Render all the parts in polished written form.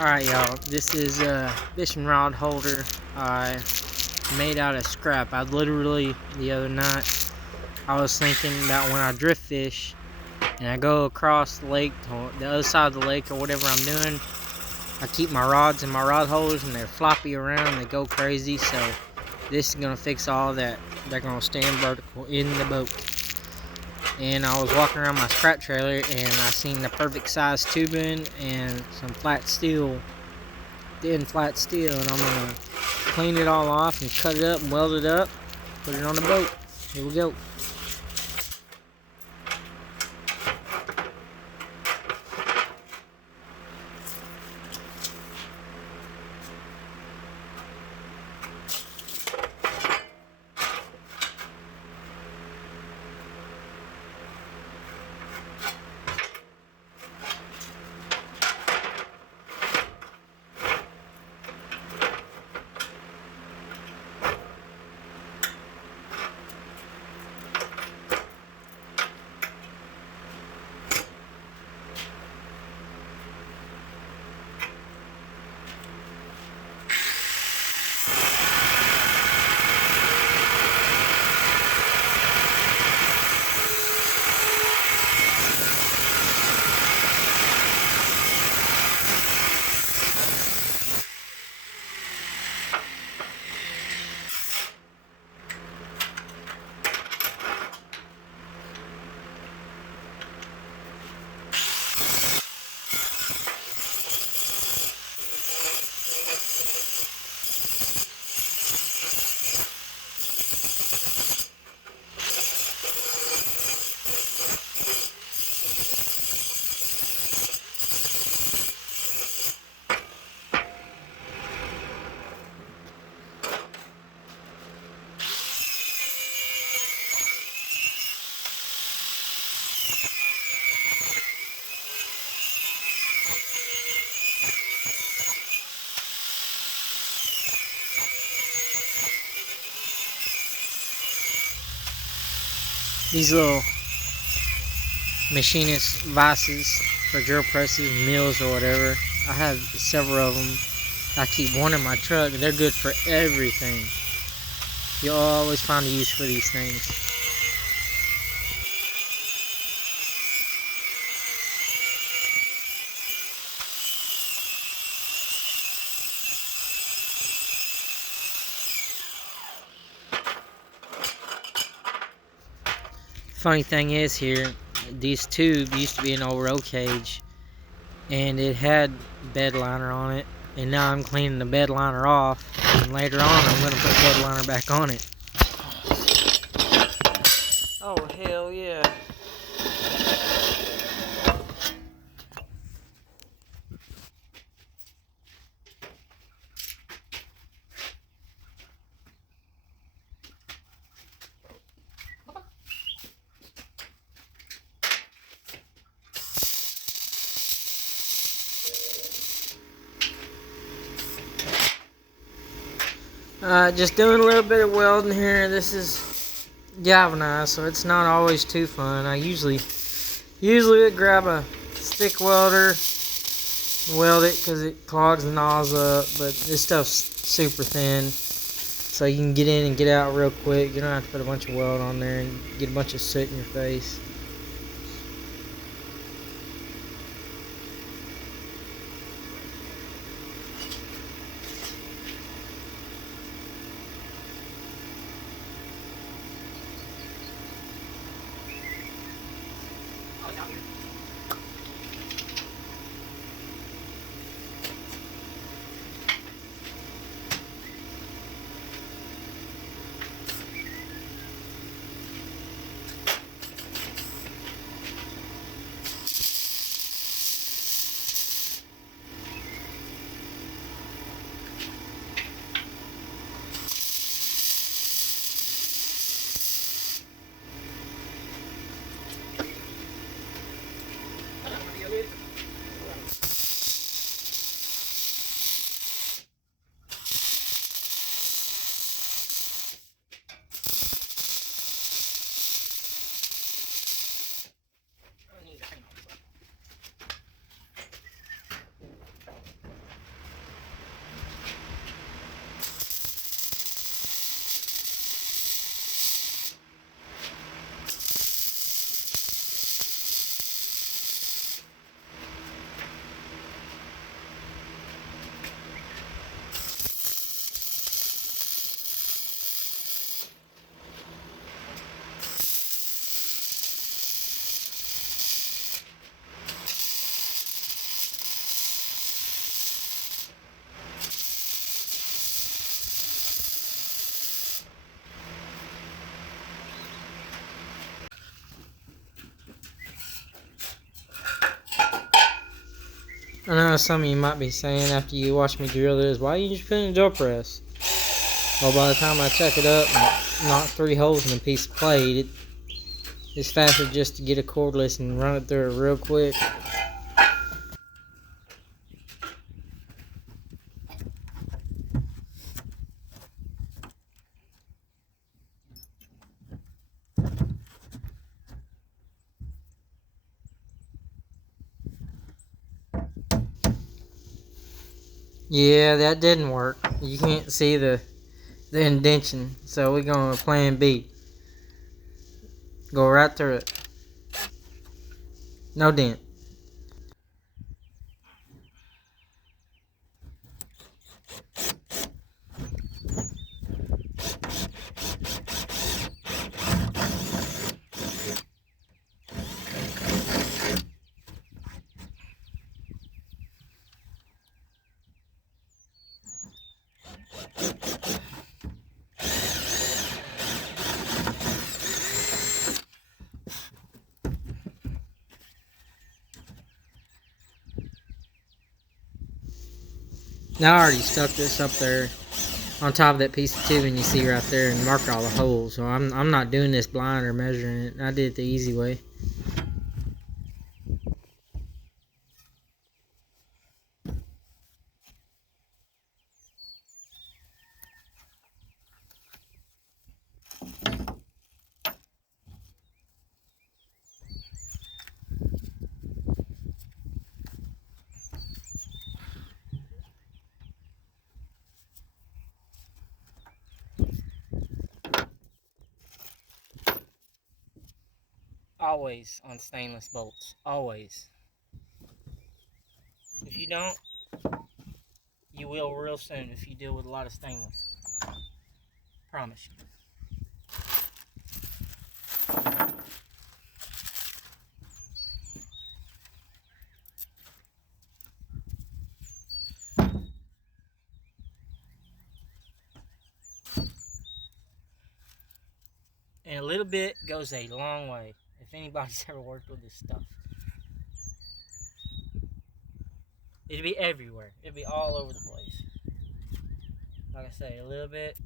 Alright, y'all, this is a fishing rod holder I made out of scrap. I literally, the other night, I was thinking about when I drift fish and I go across the lake, to the other side of the lake or whatever I'm doing, I keep my rods in my rod holders and they're floppy around, they go crazy, so this is going to fix all that. They're going to stand vertical in the boat. And I was walking around my scrap trailer and I seen the perfect size tubing and some flat steel, thin flat steel, and I'm gonna clean it all off and cut it up and weld it up, put it on the boat. Here we go. These little machinist vices for drill presses, mills, or whatever. I have several of them. I keep one in my truck. They're good for everything. You'll always find a use for these things. Funny thing is here, these tubes used to be an old roll cage and it had bed liner on it, and now I'm cleaning the bed liner off, and later on I'm going to put bed liner back on it. Oh hell yeah. Just doing a little bit of welding here. This is galvanized, so it's not always too fun. I usually would grab a stick welder, weld it because it clogs the nozzle up, but this stuff's super thin, so you can get in and get out real quick. You don't have to put a bunch of weld on there and get a bunch of soot in your face. I know some of you might be saying after you watch me drill this, why you just put it in a drill press? Well, by the time I check it up and knock 3 holes in a piece of plate, it's faster just to get a cordless and run it through it real quick. Yeah, that didn't work. You can't see the indentation, so we're going to plan B. Go right through it. No dent. Now I already stuck this up there on top of that piece of tubing you see right there and marked all the holes. So I'm not doing this blind or measuring it. I did it the easy way. Always on stainless bolts. Always. If you don't, you will real soon if you deal with a lot of stainless. Promise you. And a little bit goes a long way if anybody's ever worked with this stuff. It'd be everywhere. It'd be all over the place. Like I say, a little bit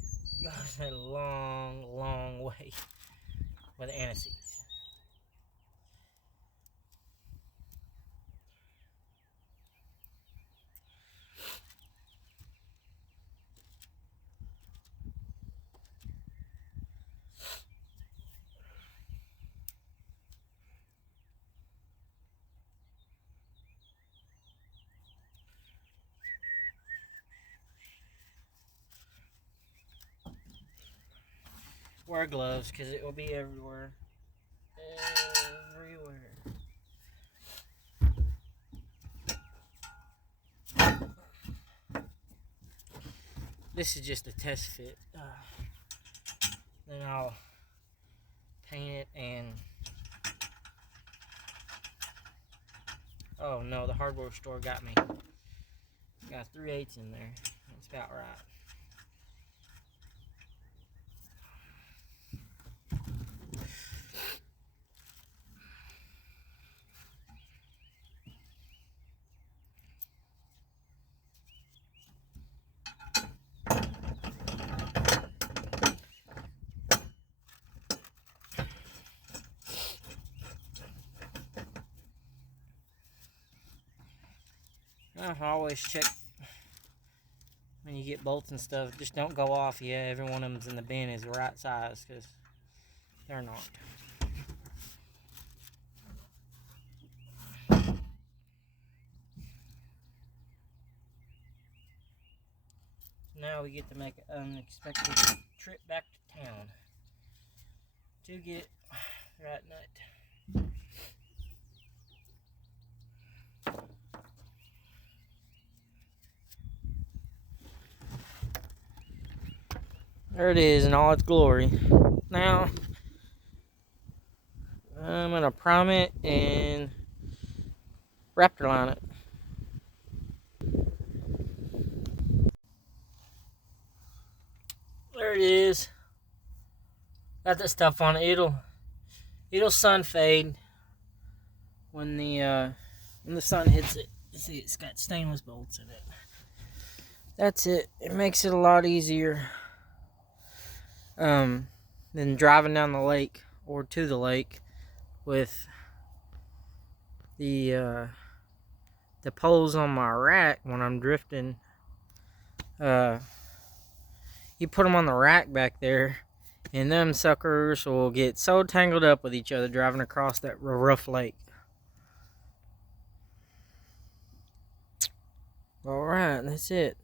goes a long, long way with anise. Wear gloves because it will be everywhere. Everywhere. This is just a test fit. Then I'll paint it and... Oh no, the hardware store got me. Got 3/8 in there. That's about right. I always check when you get bolts and stuff. Just don't go off. Yeah, every one of them's in the bin is the right size because they're not. Now we get to make an unexpected trip back to town to get the right nut. There it is in all its glory. Now, I'm going to prime it and raptor line it. There it is. Got that stuff on it. It'll sun fade when the sun hits it. See, it's got stainless bolts in it. That's it. It makes it a lot easier than driving down the lake or to the lake with the poles on my rack when I'm drifting. You put them on the rack back there, and them suckers will get so tangled up with each other driving across that rough lake. Alright, that's it.